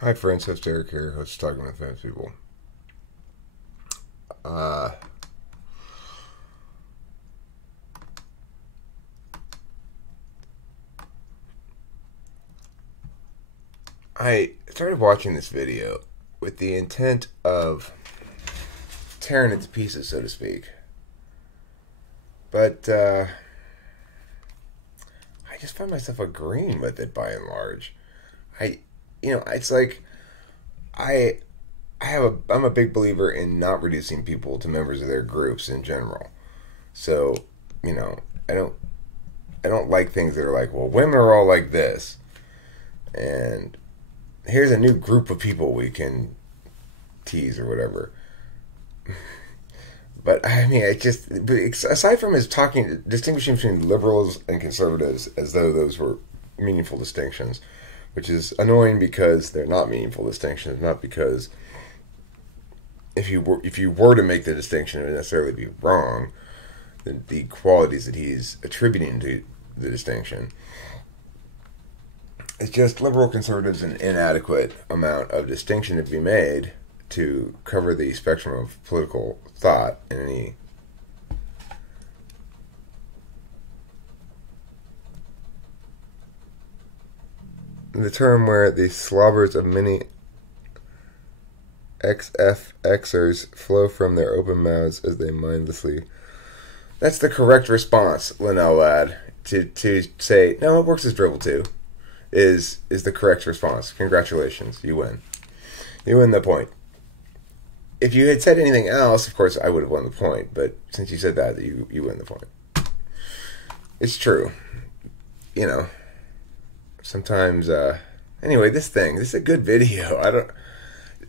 Hi friends, host Eric here, host Talking with Famous People. I started watching this video with the intent of tearing it to pieces, so to speak. But I just find myself agreeing with it by and large. It's like I'm a big believer in not reducing people to members of their groups in general. So, I don't like things that are like, well, women are all like this, and here's a new group of people we can tease or whatever. But I mean, aside from his distinguishing between liberals and conservatives as though those were meaningful distinctions, which is annoying because they're not meaningful distinctions, not because if you were to make the distinction, it would necessarily be wrong. The qualities that he's attributing to the distinction. It's just liberal conservatives an inadequate amount of distinction to be made to cover the spectrum of political thought in any the term where the slobbers of many XFXers flow from their open mouths as they mindlessly. That's the correct response, Linnell lad. To say, no, it works as dribble too, is the correct response. Congratulations, you win. You win the point. If you had said anything else, of course, I would have won the point. But since you said that, you win the point. It's true. Sometimes, anyway, this is a good video.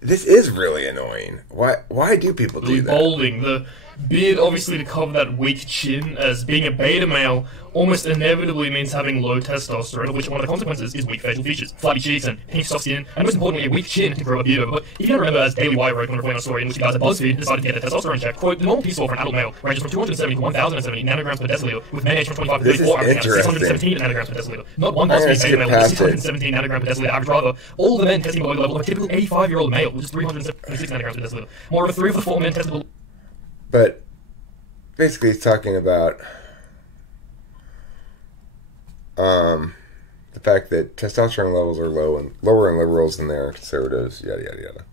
This is really annoying. Why do people do that? Balding, the beard obviously to cover that weak chin, as being a beta male almost inevitably means having low testosterone, of which one of the consequences is weak facial features, flabby cheeks and pink soft skin, and most importantly a weak chin to grow a beard over. But if you don't remember, as Daily Wire wrote when reporting on a story in which the guys at BuzzFeed decided to get their testosterone check, quote, the normal T score for an adult male ranges from 270 to 1070 nanograms per deciliter, with men aged from 25 to 34 averaging 617 nanograms per deciliter. Not one BuzzFeed beta male with 617 nanograms per deciliter average, rather, all the men testing below the level of a typical 85-year-old male, which is 376 nanograms per deciliter. Moreover, 3 of the 4 men tested below. But basically, he's talking about the fact that testosterone levels are lower in liberals than they are in conservatives, yada, yada, yada.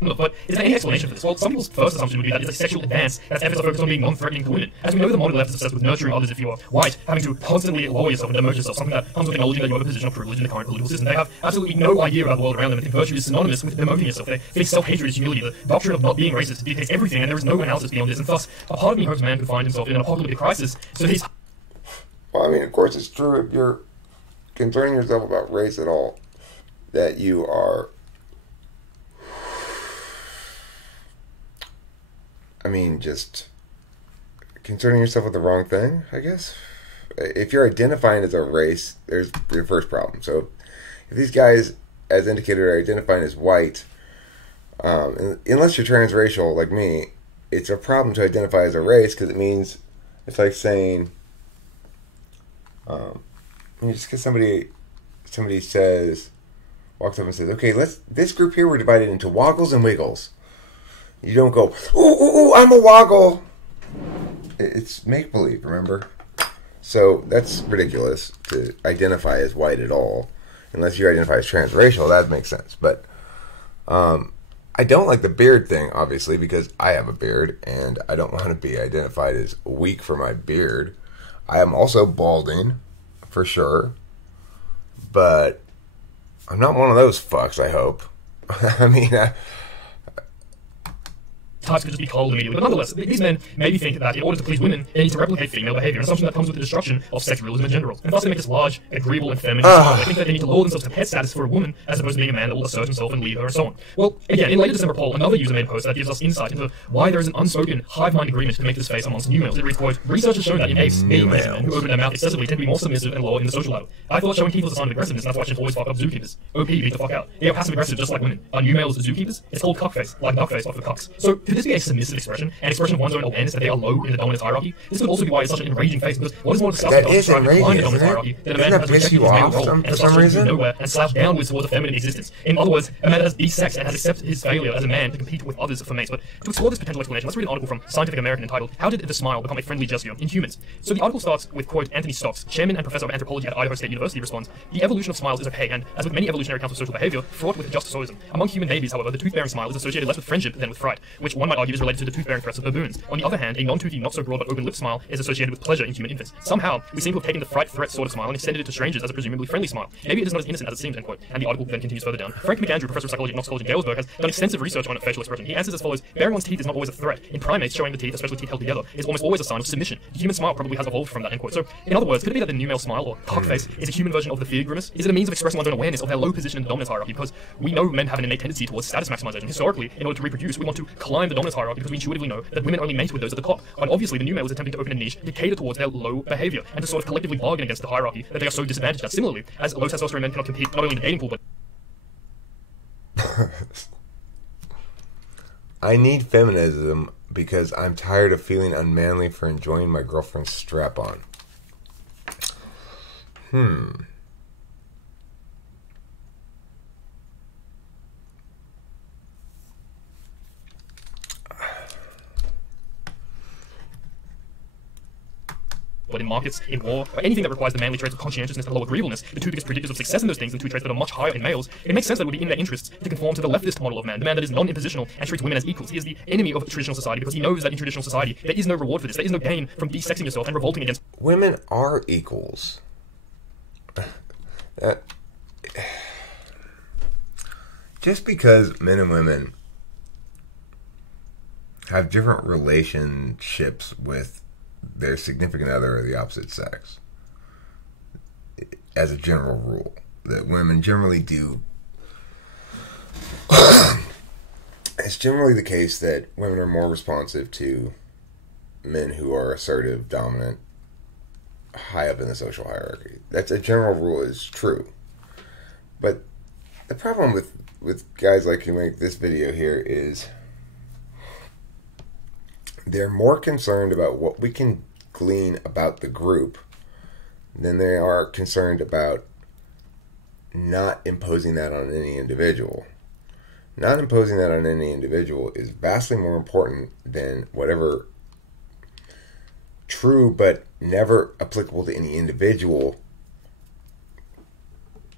But is there any explanation for this? Well, some people's first assumption would be that it's a sexual advance that's ever so focused on being non-threatening to women. As we know, the modern left is obsessed with nurturing others if you are white, having to constantly lower yourself and demote yourself, something that comes with acknowledging that you have a position of privilege in the current political system. They have absolutely no idea about the world around them and think virtue is synonymous with demoting yourself. They think self-hatred is humility. The doctrine of not being racist dictates everything, and there is no analysis beyond this, and thus, a part of me hopes man could find himself in an apocalyptic crisis, so he's... Well, I mean, of course it's true if you're concerning yourself about race at all, that you are... just concerning yourself with the wrong thing, I guess. If you're identifying as a race, there's your first problem. So, if these guys, as indicated, are identifying as white, unless you're transracial like me, it's a problem to identify as a race because it means it's like saying, just because somebody walks up and says, okay, this group here, we're divided into woggles and wiggles. You don't go, ooh, I'm a woggle. It's make-believe, remember? So that's ridiculous to identify as white at all. Unless you identify as transracial, that makes sense. But I don't like the beard thing, obviously, because I have a beard, and I don't want to be identified as weak for my beard. I am also balding, for sure. But I'm not one of those fucks, I hope. Types could just be cold immediately. But nonetheless, these men maybe think that in order to please women, they need to replicate female behavior, an assumption that comes with the destruction of sex realism and gender roles. And thus they make this large, agreeable, and feminine style. They think that they need to lower themselves to pet status for a woman, as opposed to being a man that will assert himself and lead her and so on. Well, again, in later December poll, another user made a post that gives us insight into why there is an unspoken, hive-mind agreement to make this face amongst new males. It reads, quote, research has shown that in apes, male men who open their mouth excessively tend to be more submissive and lower in the social ladder. I thought showing teeth was a sign of aggressiveness, and that's why chimps always fuck up zookeepers. OP, beat the fuck out. They are passive-aggressive just like women. Are new males zookeepers? It's called cuckface, like duckface, but for cucks. So, to this be a submissive expression, an expression of one's own awareness that they are low in the dominance hierarchy? This could also be why it's such an enraging face, because what is more disgusting That about is describing enraging, decline in the isn't dominance it? hierarchy than a Doesn't man that who has piss rejected you his male off role for and some reason? nowhere and slouched downwards towards a feminine existence? In other words, a man that has B-sex and has accepted his failure as a man to compete with others for mates. But to explore this potential explanation, let's read an article from Scientific American entitled "How Did the Smile Become a Friendly Gesture in Humans?" So the article starts with, quote, Anthony Stocks, chairman and professor of anthropology at Idaho State University, responds, "The evolution of smiles is okay, and as with many evolutionary accounts of social behavior, fraught with justicism. Among human babies, however, the tooth-bearing smile is associated less with friendship than with fright, which one might argue is related to the tooth-bearing threats of baboons. On the other hand, a non-toothy, not so broad but open-lipped smile is associated with pleasure in human infants. Somehow, we seem to have taken the fright threat sort of smile and extended it to strangers as a presumably friendly smile. Maybe it is not as innocent as it seems," end quote. And the article then continues further down. Frank McAndrew, professor of psychology at Knox College in Galesburg, has done extensive research on facial expression. He answers as follows: "Baring one's teeth is not always a threat. In primates, showing the teeth, especially teeth held together, is almost always a sign of submission. The human smile probably has evolved from that," end quote. So, in other words, could it be that the new male smile, or Cuckface, is a human version of the fear grimace? Is it a means of expressing one's own awareness of their low position in the dominance hierarchy? Because we know men have an innate tendency towards status maximization. Historically, in order to reproduce, we want to climb the dominance hierarchy because we intuitively know that women only mate with those at the top. And obviously, the new male is attempting to open a niche to cater towards their low behavior and to sort of collectively bargain against the hierarchy that they are so disadvantaged at. Similarly, as low testosterone men cannot compete not only in the dating pool, but I need feminism because I'm tired of feeling unmanly for enjoying my girlfriend's strap-on. in markets, in war, or anything that requires the manly traits of conscientiousness and low agreeableness, the two biggest predictors of success in those things, and two traits that are much higher in males, it makes sense that it would be in their interests to conform to the leftist model of man, the man that is non-impositional and treats women as equals. He is the enemy of traditional society because he knows that in traditional society there is no reward for this, there is no gain from de-sexing yourself and revolting against. Women are equals. Just because men and women have different relationships with their significant other of the opposite sex, as a general rule, that women generally do. It's generally the case that women are more responsive to men who are assertive, dominant, high up in the social hierarchy. That's a general rule, is true. But the problem with guys like who make this video here is they're more concerned about what we can glean about the group than they are concerned about not imposing that on any individual. Not imposing that on any individual is vastly more important than whatever true but never applicable to any individual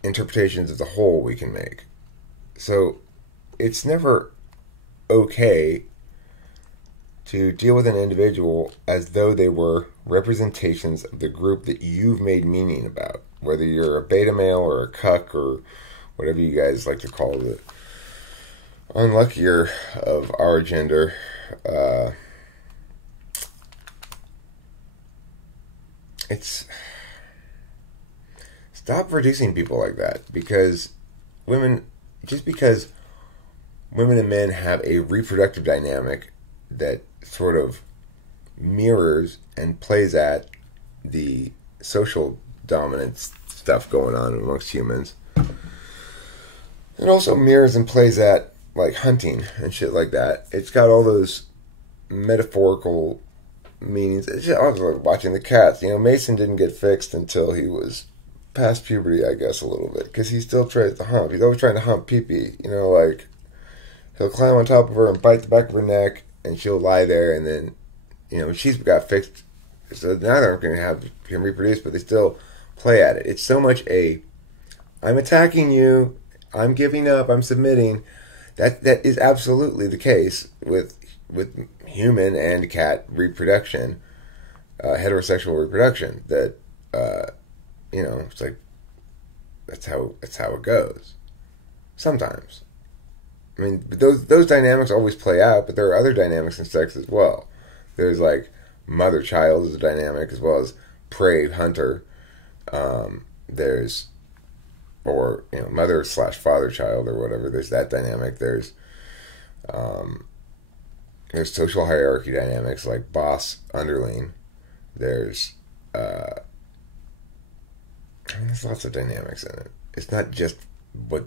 interpretations of the whole we can make. So it's never okay to deal with an individual as though they were representations of the group that you've made meaning about, whether you're a beta male or a cuck or whatever you guys like to call the unluckier of our gender. Stop reducing people like that, because just because women and men have a reproductive dynamic that sort of mirrors and plays at the social dominance stuff going on amongst humans. It also mirrors and plays at like hunting and shit like that. It's got all those metaphorical meanings. It's just, I was like watching the cats. Mason didn't get fixed until he was past puberty, I guess, a little bit, because he still tries to hump. He's always trying to hump pee-pee. Like he'll climb on top of her and bite the back of her neck, and she'll lie there, and then, she's got fixed. So now they're going to have him reproduce, but they still play at it. It's so much I'm attacking you, I'm giving up, I'm submitting. That is absolutely the case with human and cat reproduction, heterosexual reproduction. That it's like that's how it goes. Sometimes. I mean, those dynamics always play out, but there are other dynamics in sex as well. There's like mother-child is a dynamic, as well as prey-hunter. There's, or mother/father-child or whatever. There's that dynamic. There's social hierarchy dynamics like boss-underling. There's lots of dynamics in it. It's not just what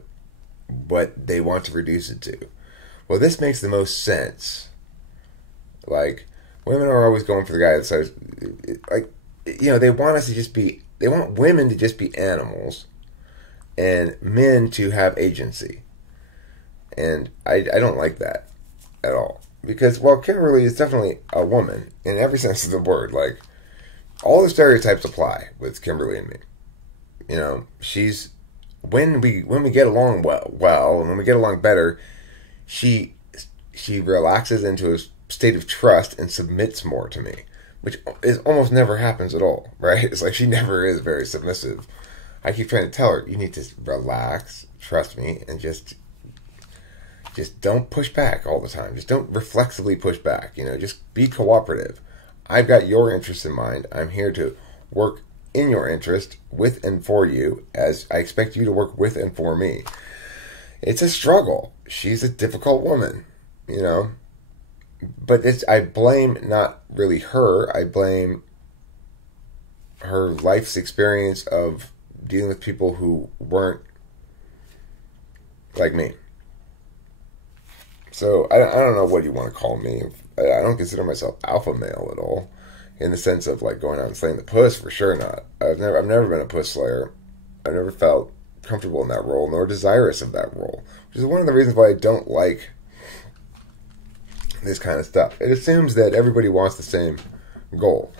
they want to reduce it to. Well, this makes the most sense Like, women are always going for the guy that says, like, they want us to just be, they want women to just be animals and men to have agency. And I don't like that at all. Because, well, Kimberly is definitely a woman in every sense of the word. Like, all the stereotypes apply with Kimberly and me. She's, when we get along well, and when we get along better, she relaxes into a state of trust and submits more to me, which is almost never happens at all, right? It's like she never is very submissive. I keep trying to tell her, you need to relax, trust me, and just don't push back all the time. Just don't reflexively push back. Just be cooperative. I've got your interests in mind. I'm here to work in your interest, with and for you, as I expect you to work with and for me. It's a struggle. She's a difficult woman, But I blame not really her. I blame her life's experience of dealing with people who weren't like me. So I don't know what you want to call me. I don't consider myself alpha male at all, in the sense of like going out and slaying the puss. For sure not. I've never been a puss slayer. I've never felt comfortable in that role, nor desirous of that role, which is one of the reasons why I don't like this kind of stuff. It assumes that everybody wants the same goal.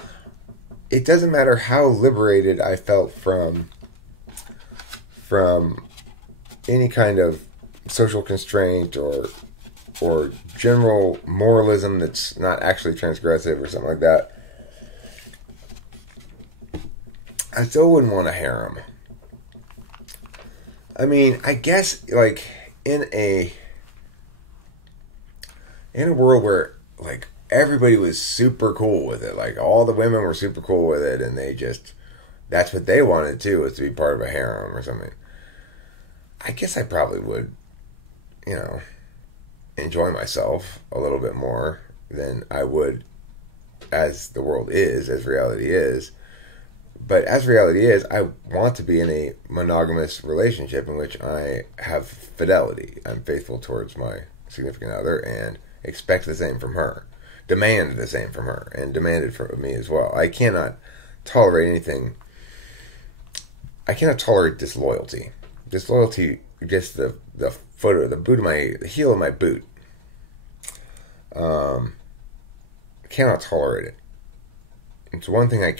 It doesn't matter how liberated I felt from any kind of social constraint or general moralism that's not actually transgressive or something like that. I still wouldn't want a harem. I mean, I guess, like, in a world where, like, everybody was super cool with it, like, all the women were super cool with it, and that's what they wanted, too, was to be part of a harem or something. I guess I probably would, enjoy myself a little bit more than I would as the world is, as reality is. But as reality is, I want to be in a monogamous relationship in which I have fidelity. I'm faithful towards my significant other and expect the same from her. Demand the same from her and demand it from me as well. I cannot tolerate anything. I cannot tolerate disloyalty. Disloyalty gets the heel of my boot. Cannot tolerate it. It's one thing I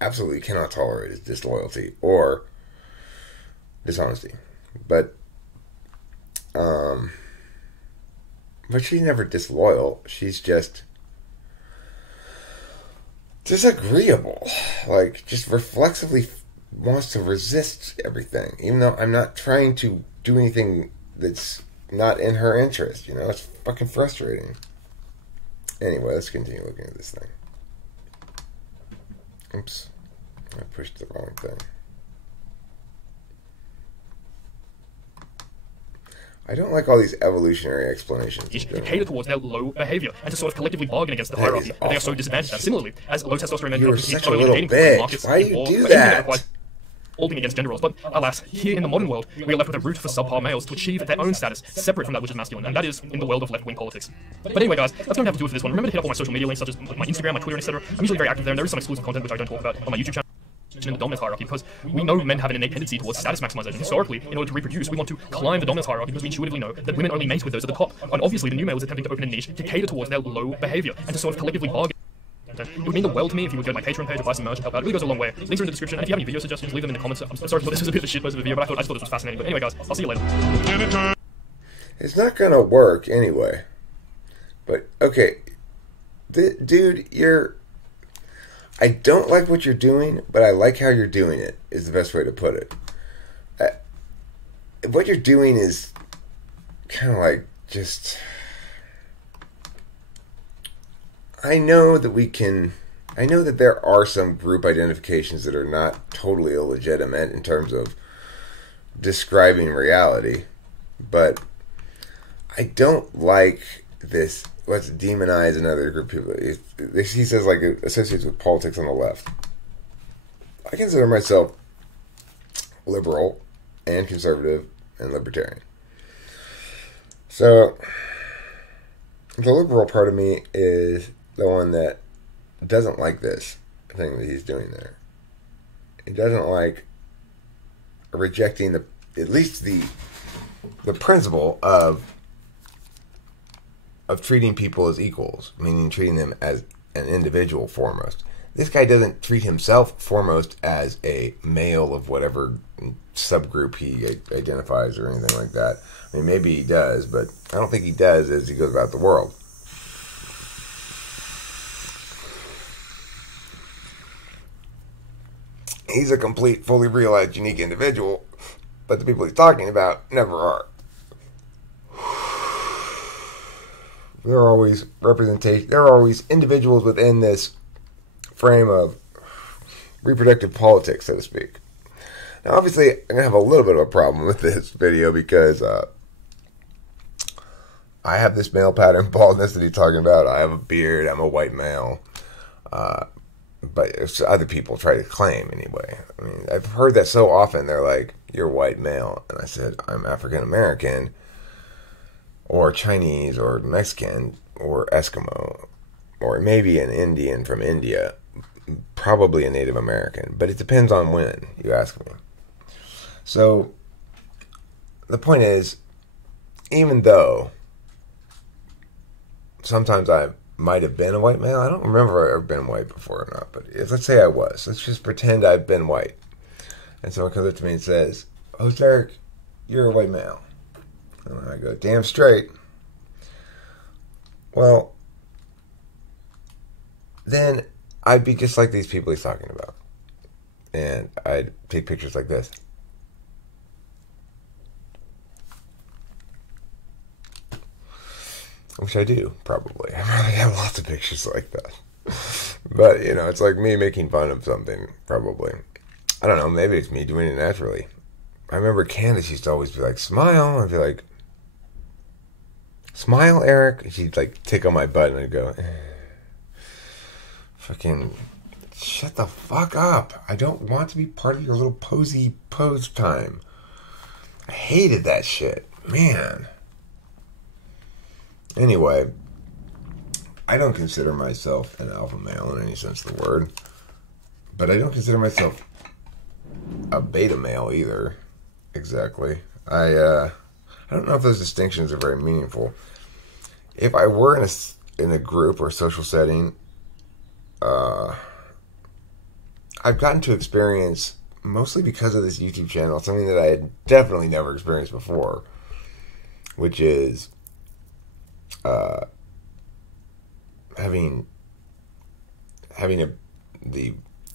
absolutely cannot tolerate is disloyalty or dishonesty. But she's never disloyal. She's just disagreeable. Like, just reflexively wants to resist everything, even though I'm not trying to do anything that's not in her interest. It's fucking frustrating. Anyway, let's continue looking at this thing. Oops, I pushed the wrong thing. I don't like all these evolutionary explanations. To cater towards their low behavior and to sort of collectively bargain against the hierarchy that they are so disadvantaged at. Similarly, as low testosterone men You're such a little bitch. Why do you do that? Holding against gender roles, but alas, here in the modern world, we are left with a route for subpar males to achieve their own status, separate from that which is masculine, and that is in the world of left-wing politics. But anyway, guys, that's going to have to do it for this one. Remember to hit up all my social media links, such as my Instagram, my Twitter, etc. I'm usually very active there, and there is some exclusive content which I don't talk about on my YouTube channel in the dominance hierarchy, because we know men have an innate tendency towards status maximization. Historically, in order to reproduce, we want to climb the dominance hierarchy because we intuitively know that women only mate with those at the top. And obviously, the new male is attempting to open a niche to cater towards their low behavior and to sort of collectively bargain. It would mean the world to me if you would go to my Patreon page or buy some merch and help out. It really goes a long way. Links are in the description, and if you have any video suggestions, leave them in the comments. I'm sorry for this was a bit of a shit post of a video, but I just thought this was fascinating. But anyway, guys, I'll see you later. It's not gonna work anyway. But, okay. Dude, I don't like what you're doing, but I like how you're doing it, is the best way to put it. What you're doing is kind of like just... I know that there are some group identifications that are not totally illegitimate in terms of describing reality, but I don't like this, let's demonize another group of people. He says, like, it associates with politics on the left. I consider myself liberal and conservative and libertarian. So, The liberal part of me is the one that doesn't like this thing that he's doing there. He doesn't like rejecting at least the principle of treating people as equals, meaning treating them as an individual foremost. This guy doesn't treat himself foremost as a male of whatever subgroup he identifies or anything like that. I mean, maybe he does, but I don't think he does as he goes about the world. He's a complete, fully realized, unique individual, but the people he's talking about never are. There are always there are always individuals within this frame of reproductive politics, so to speak. Now, obviously, I'm going to have a little bit of a problem with this video because I have this male pattern baldness that he's talking about. I have a beard. I'm a white male. But other people try to claim anyway. I mean, I've heard that so often. They're like, "You're white male," and I said, "I'm African American, or Chinese, or Mexican, or Eskimo, or maybe an Indian from India, probably a Native American." But it depends on when you ask me. So the point is, even though sometimes I might have been a white male, I don't remember if I've ever been white before or not, but let's say I was. Let's just pretend I've been white. And someone comes up to me and says, "Oh, Derek, you're a white male." And I go, "Damn straight." Well, then I'd be just like these people he's talking about. And I'd take pictures like this. Which I do, probably. I probably have lots of pictures like that. But, you know, it's like me making fun of something, probably. I don't know, maybe it's me doing it naturally. I remember Candace used to always be like, "Smile." I'd be like, "Smile, Eric." She'd like tickle my butt and I'd go, "Fucking shut the fuck up. I don't want to be part of your little posy pose time." I hated that shit. Man. Anyway, I don't consider myself an alpha male in any sense of the word. But I don't consider myself a beta male either. Exactly. I don't know if those distinctions are very meaningful. If I were in a group or a social setting, I've gotten to experience, mostly because of this YouTube channel, something that I had definitely never experienced before, which is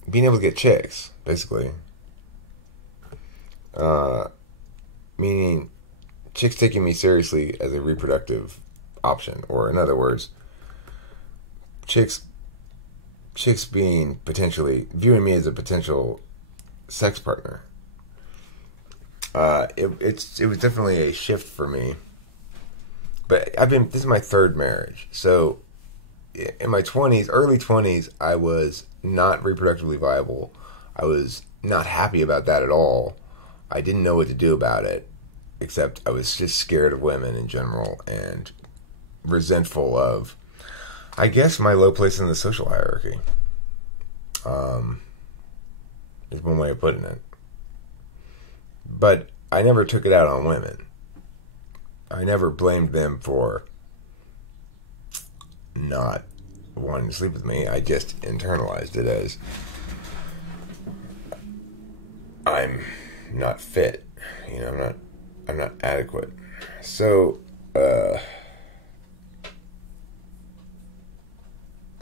being able to get chicks, basically. Meaning chicks taking me seriously as a reproductive option, or in other words, chicks being viewing me as a potential sex partner. It was definitely a shift for me. But this is my third marriage. So in my 20s, early 20s, I was not reproductively viable. I was not happy about that at all. I didn't know what to do about it, except I was just scared of women in general and resentful of, I guess, my low place in the social hierarchy. Is one way of putting it. But I never took it out on women. I never blamed them for not wanting to sleep with me. I just internalized it as, I'm not fit. You know, I'm not adequate. So, that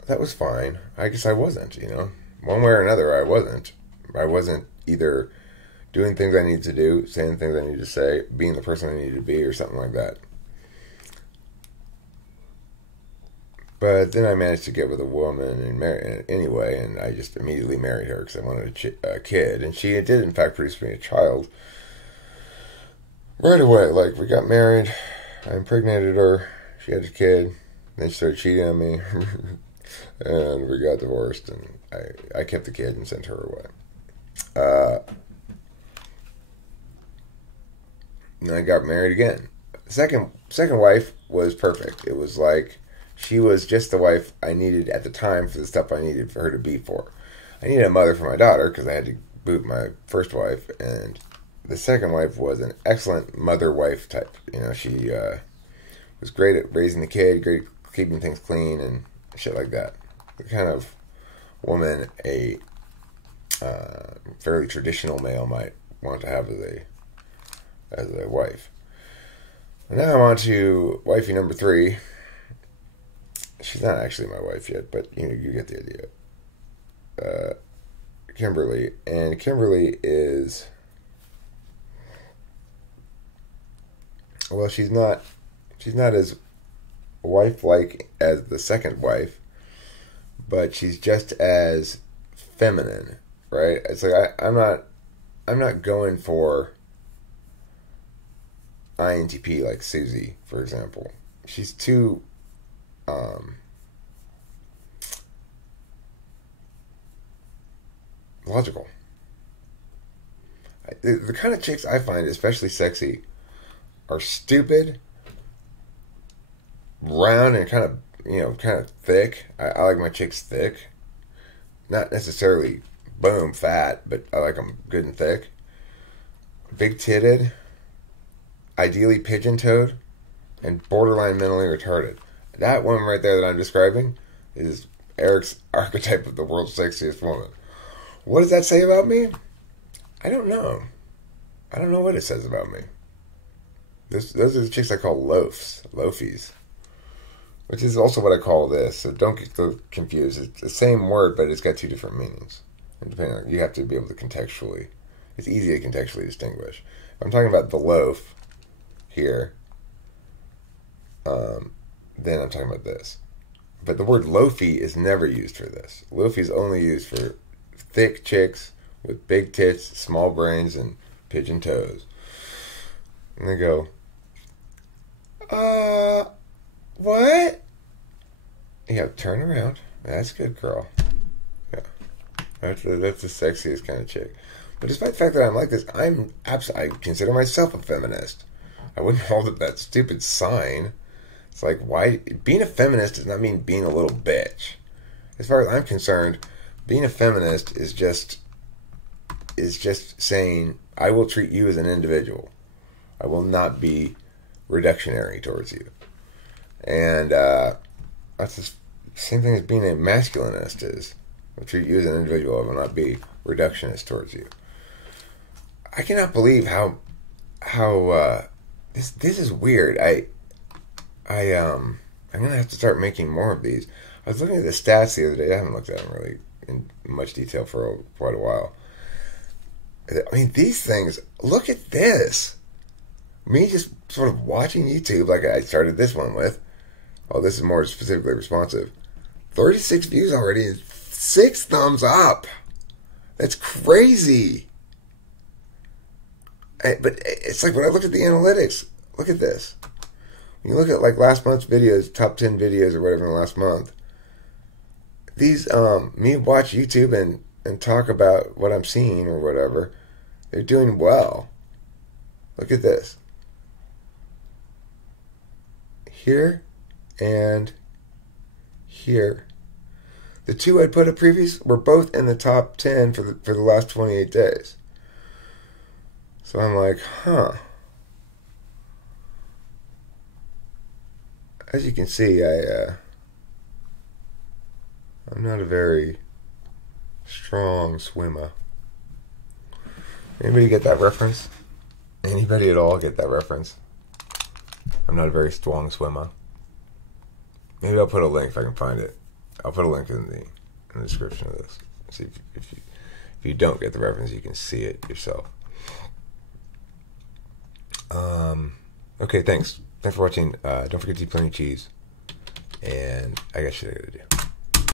was fine. I guess I wasn't, you know. One way or another, I wasn't. I wasn't either doing things I needed to do, saying things I needed to say, being the person I needed to be, or something like that. But then I managed to get with a woman and anyway, and I just immediately married her because I wanted a kid. And she did, in fact, produce me a child right away. Like, we got married, I impregnated her, she had a kid, then she started cheating on me, and we got divorced, and I kept the kid and sent her away. And I got married again. Second wife was perfect. It was like She was just the wife I needed at the time for the stuff I needed for her to be for. I needed a mother for my daughter because I had to boot my first wife, and the second wife was an excellent mother-wife type. You know, she was great at raising the kid, great at keeping things clean and shit like that. The kind of woman a fairly traditional male might want to have as a wife. And now I'm on to wifey number 3. She's not actually my wife yet, but you get the idea. Kimberly, and Kimberly is, well, she's not as wife-like as the second wife, but she's just as feminine, right? It's like I'm not going for INTP like Susie, for example. She's too logical. The kind of chicks I find especially sexy are stupid, round, and kind of thick. I like my chicks thick. Not necessarily boom fat, but I like them good and thick. Big-titted, ideally pigeon-toed, and borderline mentally retarded. That woman right there that I'm describing is Eric's archetype of the world's sexiest woman. What does that say about me? I don't know. I don't know what it says about me. Those are the chicks I call loafies. Which is also what I call this, so don't get so confused. It's the same word, but it's got 2 different meanings. And depending on, you have to be able to contextually, it's easy to contextually distinguish. If I'm talking about the loaf here, then I'm talking about this. But the word loafy is never used for this. Loafy is only used for thick chicks with big tits, small brains, and pigeon toes. And they go, what? Yeah, turn around. That's good, girl. Yeah. That's the sexiest kind of chick. But despite the fact that I'm like this, I consider myself a feminist. I wouldn't hold up that stupid sign. It's like, why? Being a feminist does not mean being a little bitch. As far as I'm concerned, being a feminist is just saying, I will treat you as an individual. I will not be reductionary towards you. And that's the same thing as being a masculinist is. I will treat you as an individual. I will not be reductionist towards you. I cannot believe how this is weird. I'm gonna have to start making more of these. I was looking at the stats the other day. I haven't looked at them really in much detail for quite a while. I mean, these things, look at this. Me just sort of watching YouTube like I started this one with. Oh, this is more specifically responsive. 36 views already and 6 thumbs up. That's crazy. But it's like when I look at the analytics, look at this. When you look at like last month's videos, top 10 videos or whatever in the last month, these, me watch YouTube and talk about what I'm seeing or whatever, they're doing well. Look at this. Here and here. The 2 I put up previous were both in the top 10 for the last 28 days. So I'm like, huh. As you can see, I'm not a very strong swimmer. Anybody get that reference? Anybody at all get that reference? I'm not a very strong swimmer. Maybe I'll put a link if I can find it. I'll put a link in the description of this. See if you don't get the reference, you can see it yourself. Okay, thanks. Thanks for watching. Don't forget to eat plenty of cheese. And I got shit I gotta do.